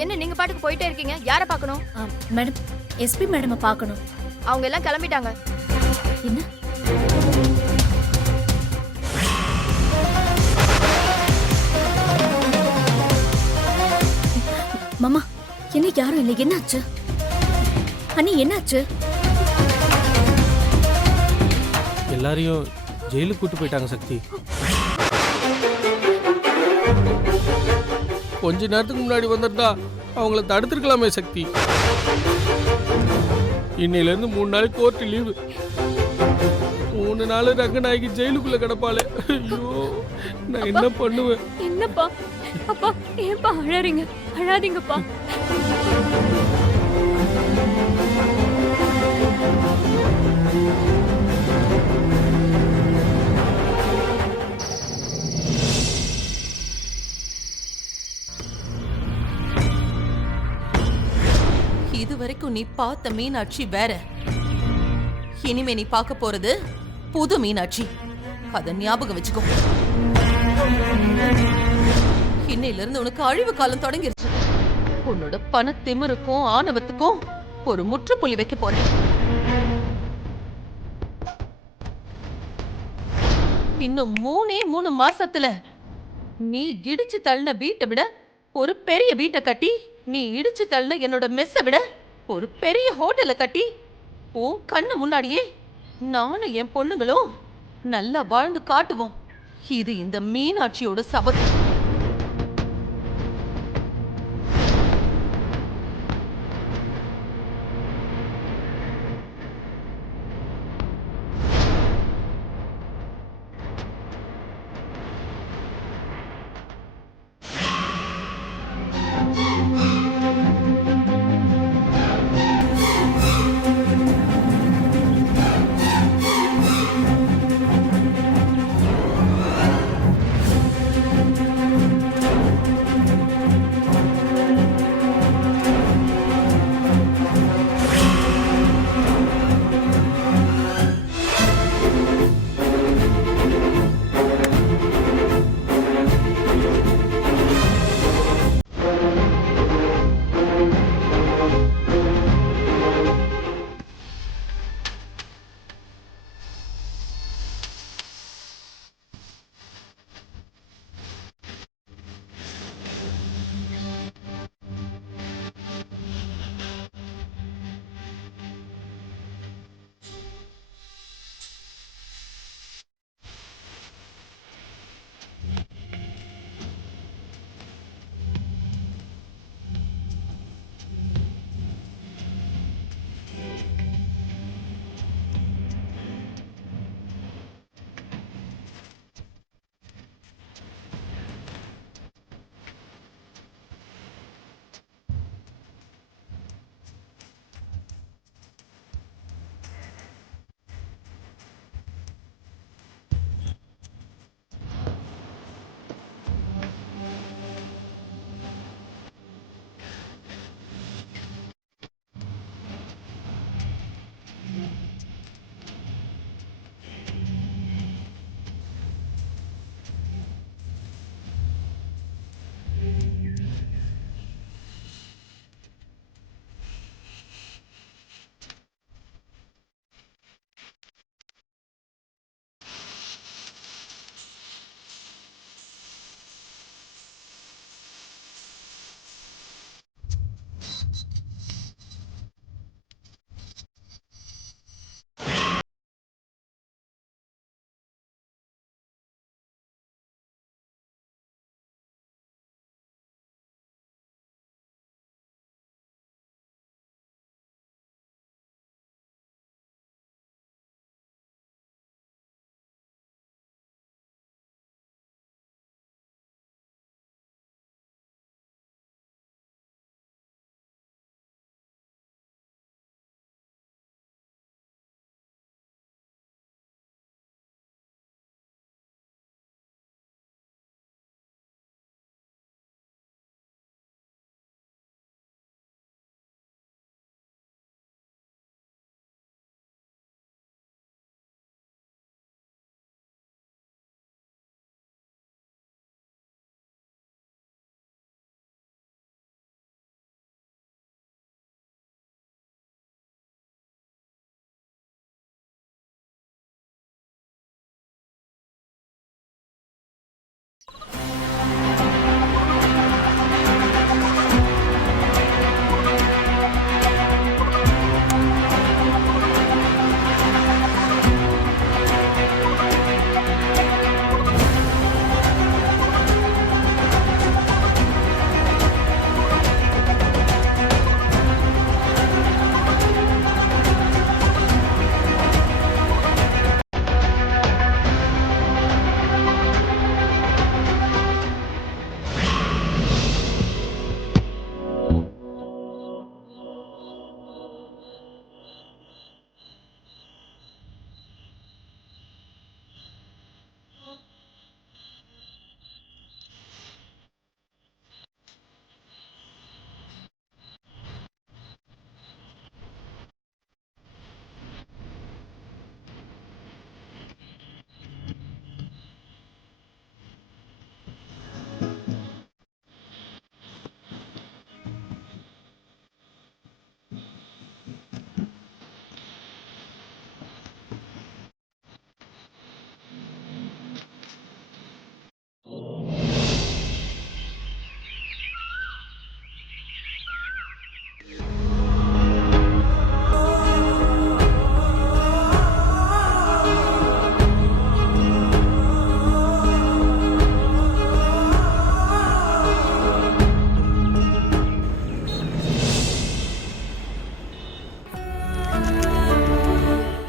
என்ன நீங்க பாட்டுக்கு போயிட்டே இருக்கீங்க? யாரை பார்க்கணும்? மேடம், எஸ்பி மேடம் பார்க்கணும். அவங்க எல்லாம் கிளம்பிட்டாங்க. என்ன? மாமா, என்ன யாரும் இல்லை, என்னாச்சு? அண்ணி என்னாச்சு? எல்லாரையும் ஜெயிலுக்கு கூட்டு போயிட்டாங்க சக்தி. கொஞ்ச நேரத்துக்கு முன்னாடி வந்திருந்தா அவங்கள தடுத்துருக்கலாமே சக்தி. இன்னையில இருந்து 3 நாளைக்கு கோர்ட் லீவு. 3 நாள் ரங்கநாயகி ஜெயிலுக்குள்ள கிடப்பாளே. ஐயோ, நான் என்ன பண்ணுவேன்? என்னப்பா? அப்பா, ஏன்பா அழறீங்க? அழாதீங்கப்பா. இதுவரைக்கும் நீ பார்த்த மீனாட்சி வேற. இனிமே நீ பார்க்க போறது புது மீனாட்சி. அத ஞாபகம் வச்சுக்கோ. இன்னையில இருந்து உனக்கு அழிவு காலம் தொடங்கிருச்சு. உன்னோட பண திமிருக்கும் ஆணவத்துக்கும் ஒரு முற்றுப்புள்ளி வைக்க போறேன். இன்னும் 3 மாசத்துல நீ இடிச்சு தள்ளின வீட்டை விட ஒரு பெரிய வீட்டை கட்டி, நீ இடிச்சு தள்ளின என்னோட மெஸ்ஸை விட ஒரு பெரிய ஹோட்டலை கட்டி, உன் கண்ணு முன்னாடியே நானும் என் பொண்ணுங்களும் நல்லா வாழ்ந்து காட்டுவோம். இது இந்த மீனாட்சியோட சபதம்.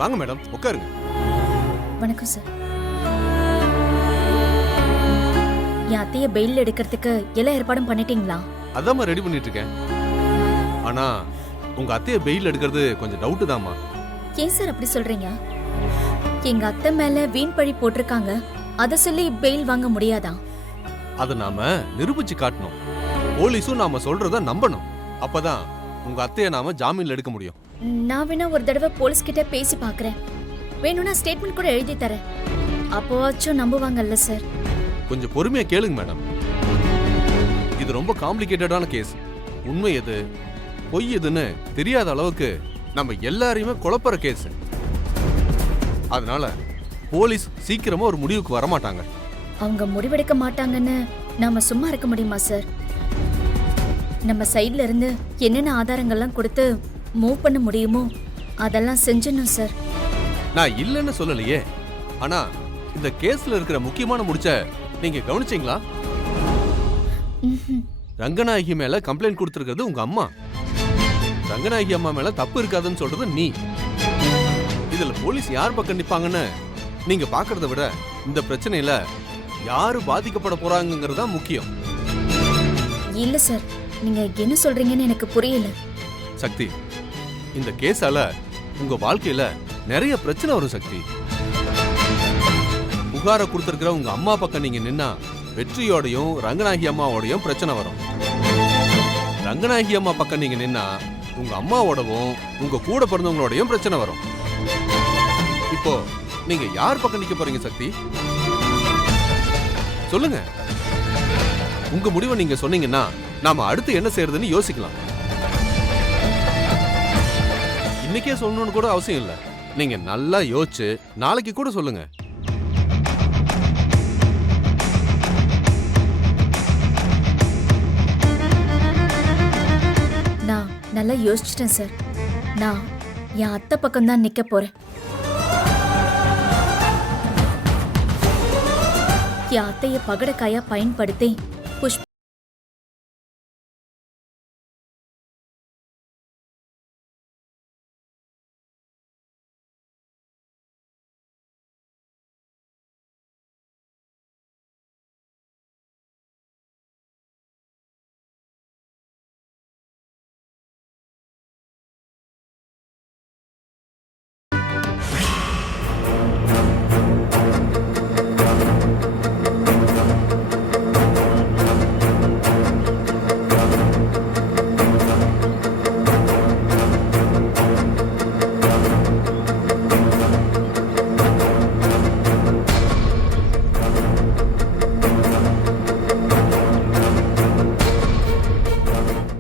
வாங்க மேடம், உட்காருங்க. வணக்கம் சார். என் அத்தைய பெயில் எடுக்கிறதுக்கு எல்லா ஏற்பாடும் பண்ணிட்டீங்களா? அதாம்மா ரெடி பண்ணிட்டு இருக்கேன். ஆனா உங்க அத்தைய பெயில் எடுக்கிறது கொஞ்சம் டவுட் தாம்மா. ஏன் சார் அப்படி சொல்றீங்க? எங்க அத்தை மேல வீண் பழி போட்டிருக்காங்க, அத சொல்லி பெயில் வாங்க முடியாதா? அதை நாம நிரூபிச்சு காட்டணும். போலீஸும் நாம சொல்றத நம்பணும். அப்பதான் உங்க அத்தைய நாம ஜாமீன்ல எடுக்க முடியும். நான் வேணா ஒரு தடவை போலீஸ் கிட்ட பேசி பாக்குறேன். வேணும்னா ஸ்டேட்மெண்ட் கூட எழுதி தரேன். அப்போவாச்சும் நம்புவாங்கல்ல சார்? கொஞ்சம் பொறுமையா கேளுங்க மேடம். இது ரொம்ப காம்ப்ளிகேட்டடான கேஸ். உண்மை எது பொய் எதுன்னு தெரியாத அளவுக்கு நம்ம எல்லாரையுமே குழப்பற கேஸ். அதனால போலீஸ் சீக்கிரமா ஒரு முடிவுக்கு வர மாட்டாங்க. அவங்க முடிவெடுக்க மாட்டாங்கன்னு நாம சும்மா இருக்க முடியுமா சார்? நம்ம சைடுல இருந்து என்னென்ன ஆதாரங்கள்லாம் கொடுத்து மூவ் பண்ண முடியுமோ அதெல்லாம் செஞ்சிடணும் சார். நான் இல்லைன்னு சொல்லலையே. ஆனா இந்த கேஸ்ல இருக்கிற முக்கியமான முடிச்ச நீங்க கவனிச்சீங்களா? ரங்கநாயகி மேல கம்ப்ளைண்ட் கொடுத்திருக்கிறது உங்க அம்மா. ரங்கநாயகி அம்மா மேல தப்பு இருக்காதுன்னு சொல்றது நீ. இதுல போலீஸ் யார் பக்கம் நிப்பாங்கன்னு நீங்க பாக்குறத விட இந்த பிரச்சனையில யாரு பாதிக்கப்பட போறாங்கிறது முக்கியம். இல்ல சார், நீங்க என்ன சொல்றீங்கன்னு எனக்கு புரியல. சக்தி, இந்த கேஸால உங்க வாழ்க்கையில நிறைய பிரச்சனை வரும் சக்தி. புகாரை கொடுத்திருக்கிற உங்க அம்மா பக்கம் நீங்க நின்னா வெற்றியோடையும் ரங்கநாயகி அம்மாவோடையும் பிரச்சனை வரும். ரங்கநாயகி அம்மா பக்கம் நீங்க நின்னா உங்க அம்மாவோடவும் உங்க கூட பிறந்தவங்களோடையும் பிரச்சனை வரும். இப்போ நீங்க யார் பக்கம் நிக்க போறீங்க சக்தி? சொல்லுங்க. உங்க முடிவை நீங்க சொன்னீங்கன்னா நாம அடுத்து என்ன செய்யறதுன்னு யோசிக்கலாம். இன்னைக்கே சொல்லணும்னு கூட அவசியம் இல்லை. நீங்க நல்லா யோசிச்சு நாளைக்கு கூட சொல்லுங்க. நான் நல்லா யோசிச்சிட்டேன் சார். நான் என் அத்தை பக்கம் தான் நிக்க போறேன். என் அத்தைய பகடக்காயா பயன்படுத்தி புஷ்ப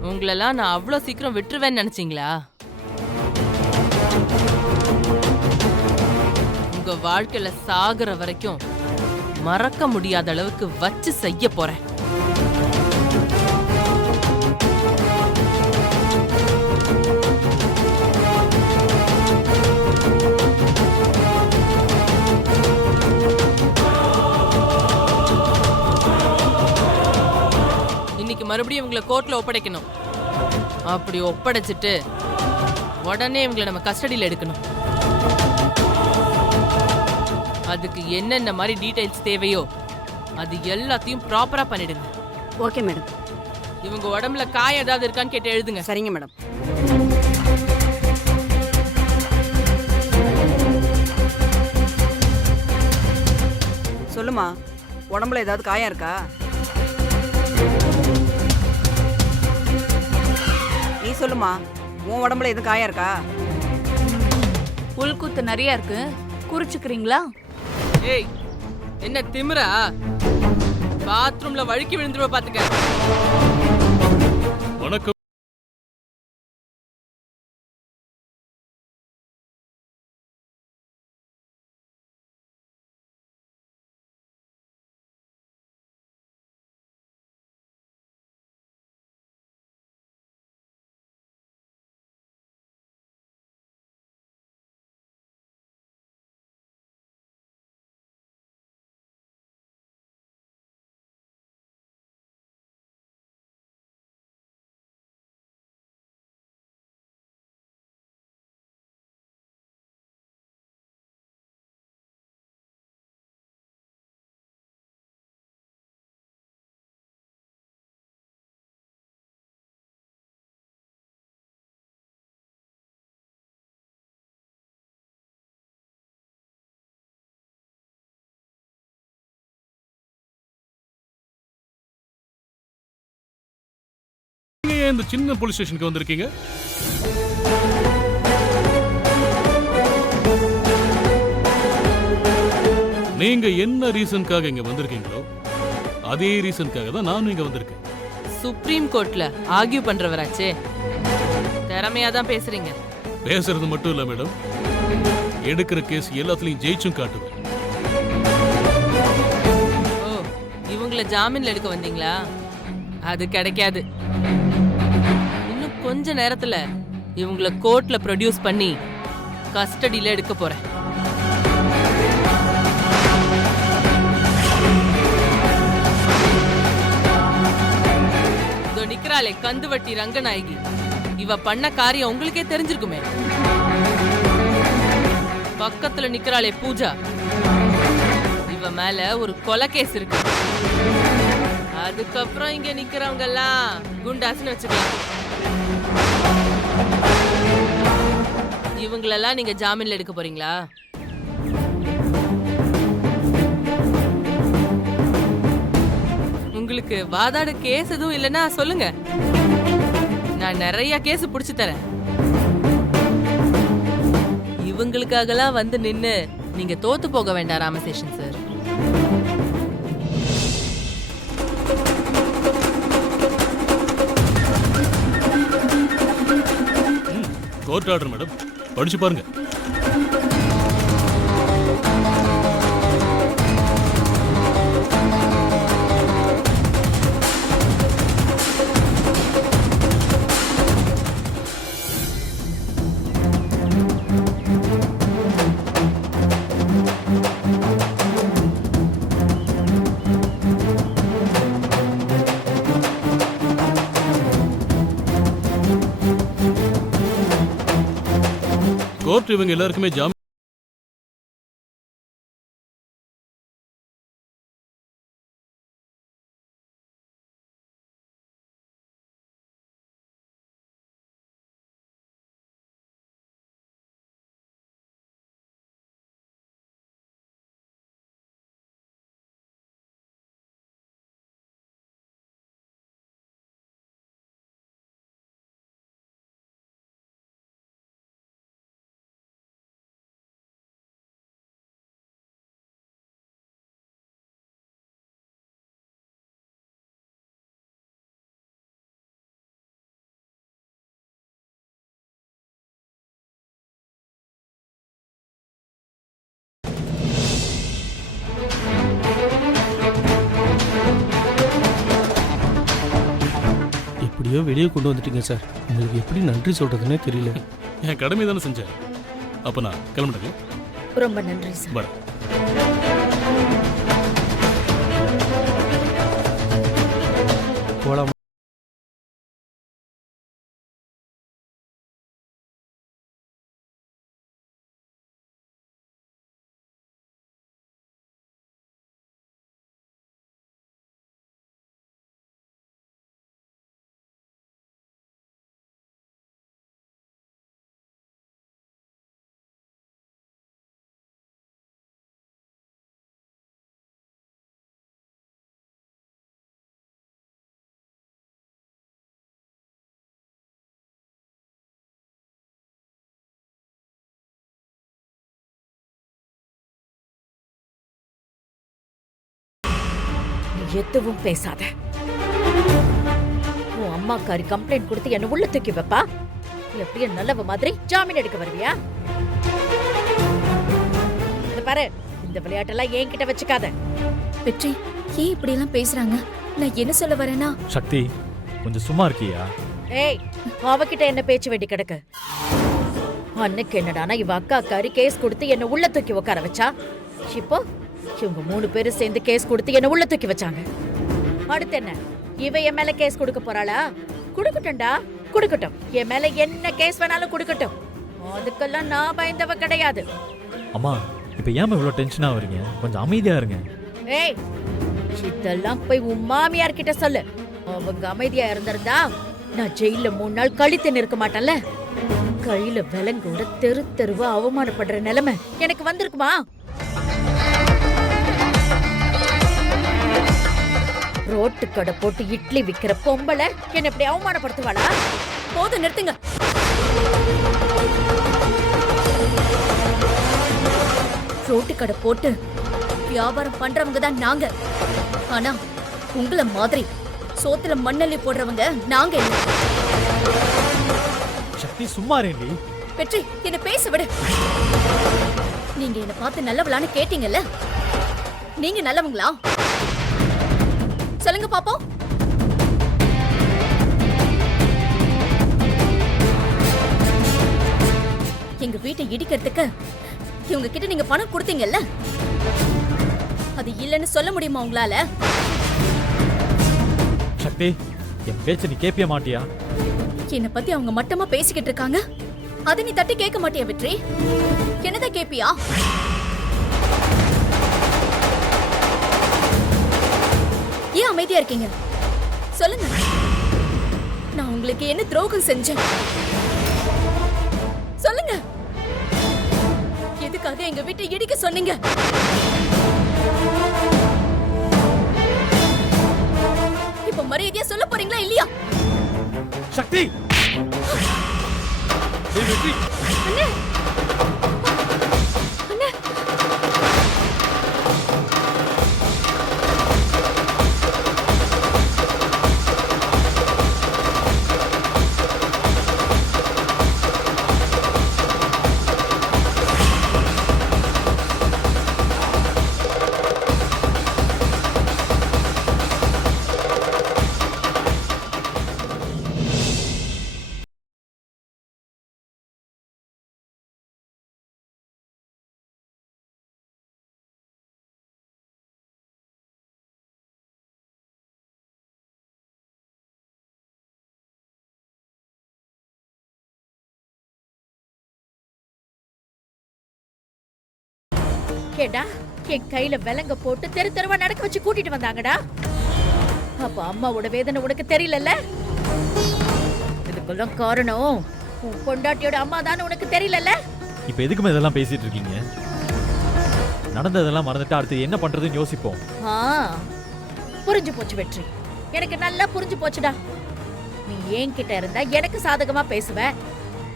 உங்களெல்லாம் நான் அவ்வளோ சீக்கிரம் விட்டுருவேன்னு நினைச்சீங்களா? உங்க வாழ்க்கையில சாகுற வரைக்கும் மறக்க முடியாத அளவுக்கு வச்சு செய்ய போறேன். இன்னைக்கு மறுபடியும் இவங்களை கோர்ட்ல ஒப்படைக்கணும். அப்படி ஒப்படைச்சிட்டு உடனே இவங்களை நம்ம கஸ்டடியில் எடுக்கணும். அதுக்கு என்னென்ன மாதிரி டீடைல்ஸ் தேவையோ அது எல்லாத்தையும் ப்ராப்பரா பண்ணிடுங்க. Okay madam. இவங்க உடம்புல காயம் ஏதாவது இருக்கான்னு கேட்டு எழுதுங்க. சரிங்க மேடம். சொல்லுமா, உடம்புல ஏதாவது காயம் இருக்கா? நீ சொல்லுமா, உன் உடம்புல எதுவும் காயம் இருக்கா? உள்குத்து நிறைய இருக்கு, குறிச்சுக்கிறீங்களா? ஏய், என்ன திமிரா? பாத்ரூம்ல வழுக்கி விழுந்துருவ பாத்துக்க. வணக்கம். ஏன் இந்த சின்ன போலீஸ் ஸ்டேஷனுக்கு வந்திருக்கீங்க? நீங்க என்ன ரீசனுக்காக இங்க வந்திருக்கீங்களோ அதே ரீசனுக்காக தான் நானும் இங்க வந்திருக்கேன். சுப்ரீம் கோர்ட்ல ஆர்கியூ பண்றவராச்சே, திறமையா தான் பேசுறீங்க. பேசுறது மட்டும் இல்ல மேடம், எடுக்கிற கேஸ் எல்லாத்துலயும் ஜெயிச்சும் காட்டுவேன். ஓ, இவங்கள ஜாமீன்ல எடுக்க வந்தீங்களா? அது கிடைக்காது. இன்னும் கொஞ்ச நேரத்துல இவங்கள கோர்ட்ல ப்ரொடியூஸ் பண்ணி கஸ்டடியில எடுக்க போறேன். இதோ நிக்கிறாளே கந்துவட்டி ரங்கநாயகி, இவ பண்ண காரியம் உங்களுக்கே தெரிஞ்சிருக்குமே. பக்கத்துல நிக்கிறாளே பூஜா, இவ மேல ஒரு கொலை கேஸ் இருக்கு. அதுக்கப்புறம் இங்க நிக்கிறவங்க எல்லாம் குண்டாசுன்னு வச்சுக்கலாம். இவங்களெல்லாம் நீங்க ஜாமீன்ல எடுக்க போறீங்களா? உங்களுக்கு வாதாட கேஸ் எதுவும் இல்லைன்னா சொல்லுங்க, நான் நிறைய கேஸ் புடிச்சு தரேன். இவங்களுக்காகலாம் வந்து நின்னு நீங்க தோத்து போக வேண்டாம் Ramaseshan sir. Court order madam, படிச்சு பாருங்க. கோர்ட் இவங்க எல்லாருக்குமே ஜாமீன் எப்படியோ வெளியே கொண்டு வந்துட்டீங்க சார். உங்களுக்கு எப்படி நன்றி சொல்றதுன்னே தெரியல. என் கடமை தானே செஞ்சேன். அப்ப நான் கிளம்பிட்டேன். ரொம்ப நன்றி சார். வரேன். போலாம். எதுவும் பேசாத. உன் அம்மாக்காரி கம்ப்ளைண்ட் கொடுத்து என்ன உள்ள தூக்கி வைப்பா. எப்படியே நல்லவ மாதிரி ஜாமீன் எடுக்க வருவியா? இந்த பாரு, இந்த விளையாட்டெல்லாம் என்கிட்ட வச்சுக்காத. வெற்றி, ஏன் இப்படி எல்லாம் பேசுறாங்க? நான் என்ன சொல்ல வரேன்னா, சக்தி கொஞ்சம் சும்மா இருக்கியா? ஏய், அவகிட்ட என்ன பேச்சு வேண்டி கிடக்கு? அன்னைக்கு என்னடானா இவ அக்காக்காரி கேஸ் கொடுத்து என்ன உள்ள தூக்கி உட்கார வச்சா. இப்போ இவங்க 3 பேரும் சேர்ந்து கேஸ் கொடுத்து என்ன உள்ள தூக்கி வச்சாங்க. அடுத்து என்ன, இவ என் மேல கேஸ் கொடுக்க போறாளா? குடுக்கட்டும்டா, குடுக்கட்டும். என் மேல என்ன கேஸ் வேணாலும் குடுக்கட்டும். அதுக்கெல்லாம் நான் பயந்தவ கிடையாது. அம்மா, இப்ப ஏன் இவ்வளவு டென்ஷனா வரீங்க? கொஞ்சம் அமைதியா இருங்க. ஏய், இதெல்லாம் போய் உன் மாமியார் கிட்ட சொல்லு. அவங்க அமைதியா இருந்திருந்தா நான் ஜெயில 3 நாள் கழித்து நிற்க மாட்டேன்ல. கையில விலங்கோட தெரு தெருவா அவமானப்படுற நிலைமை எனக்கு வந்திருக்குமா? ரோட்டு கடை போட்டு இட்லி விக்கிற பொம்பளை என்ன இப்படி அவமானப்படுத்துவாளா? போதும் நிறுத்துங்க. ரோட்டு கடை போட்டு வியாபாரம் பண்றவங்க தான் நாங்க. ஆனா உங்களை மாதிரி சோத்துல மண்ணள்ளி போடுறவங்க நாங்க இல்ல. சக்தி சும்மா ரேண்டி. வெற்றி, என்ன பேச விடு. நீங்க என்ன பார்த்து நல்லவளான்னு கேட்டீங்கல்ல, நீங்க நல்லவங்களா? சொல்லுங்க பாப்போம். எங்க வீட்டை இடிக்கிறதுக்கு இவங்க கிட்ட நீங்க பணம் கொடுத்தீங்கல்ல, அது இல்லைன்னு சொல்ல முடியுமா உங்களால? சக்தி, என் பேச்ச நீ கேட்பிய மாட்டியா? என்ன பத்தி அவங்க மட்டமா பேசிக்கிட்டு இருக்காங்க, அதை நீ தட்டி கேட்க மாட்டியா வெற்றி? என்னதான் கேப்பியா? ஏன் அமைதியா இருக்கீங்க? சொல்லுங்க, நான் உங்களுக்கு என்ன துரோகம் செஞ்சேன்? சொல்லுங்க, எதுக்காக எங்க வீட்டை இடிக்க சொன்னீங்க? இப்ப மரியாதையா சொல்ல போறீங்களா இல்லையா? சக்தி, அண்ணே, அண்ணே, கேடா, என் கையில விலங்க போட்டு தெரு தெருவா நடக்க வச்சு கூட்டிட்டு வந்தாங்கடா. அப்ப அம்மாவோட வேதனை உனக்கு தெரியலல்ல? இதுக்கெல்லாம் காரணம் உன் பொண்டாட்டியோட அம்மா தானே உனக்கு தெரியலல்ல? இப்ப எதுக்குமே இதெல்லாம் பேசிட்டு இருக்கீங்க? நடந்ததெல்லாம் மறந்துட்டு அடுத்து என்ன பண்றதுன்னு யோசிப்போம். புரிஞ்சு போச்சு வெற்றி, எனக்கு நல்லா புரிஞ்சு போச்சுடா. நீ என்கிட்ட இருந்தா எனக்கு சாதகமா பேசுவ,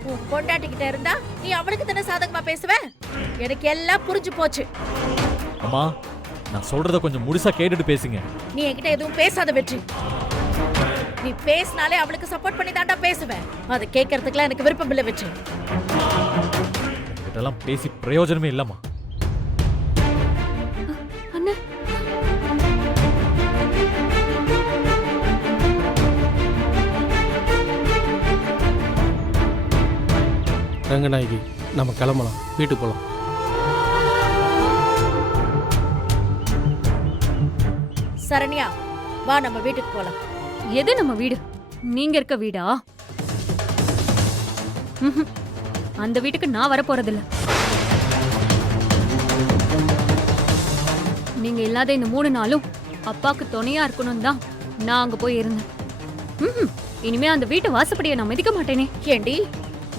உன் பொண்டாட்டி கிட்ட இருந்தா நீ அவளுக்கு தானே சாதகமா பேசுவ. எனக்கு எல்லாம் புரிஞ்சு போச்சு. அம்மா, நான் சொல்றத கொஞ்சம் முழுசா கேட்டுட்டு பேசுங்க. நீ என்கிட்ட எதுவும் பேசாத வெற்றி. நீ பேசினாலே அவளுக்கு சப்போர்ட் பண்ணி தாண்டா பேசுவேன். அதை கேட்கறதுக்குலாம் எனக்கு விருப்பம் இல்லை வெற்றி. இதெல்லாம் பேசி பிரயோஜனமே இல்லம்மா. அண்ணே, ரங்கநாயகி, நம்ம கிளம்பலாம், வீட்டுக்கு போகலாம். சரண்யா, வா நம்ம வீட்டுக்கு போலாம். எது நம்ம வீடு? நீங்க இருக்க வீடா? அந்த வீட்டுக்கு நான் வர போறதில்ல. நீங்க இல்லாத இந்த 3 நாளும் அப்பாக்கு துணையா இருக்கணும் தான் நான் அங்க போய் இருந்தேன். இனிமே அந்த வீட்டு வாசப்படியை நான் மிதிக்க மாட்டேனே. ஏண்டி,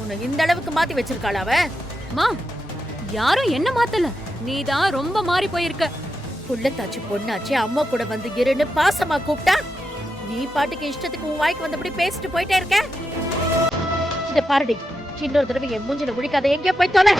உன்னை இந்த அளவுக்கு மாத்தி வச்சிருக்காளா அவ? மா, யாரும் என்ன மாத்தல, நீதான் ரொம்ப மாறி போயிருக்க. புள்ளத்தாச்சு பொண்ணாச்சு, அம்மா கூட வந்து இருன்னு பாசமா கூப்பிட்டா நீ பாட்டுக்கு இஷ்டத்துக்கு உன் வாய்க்கு வந்தபடி பேசிட்டு போயிட்டே இருக்க. இத பாருடி, இன்னொரு தடவை என் மூஞ்சில குடிக்காத, எங்கேயோ போய் தொலை.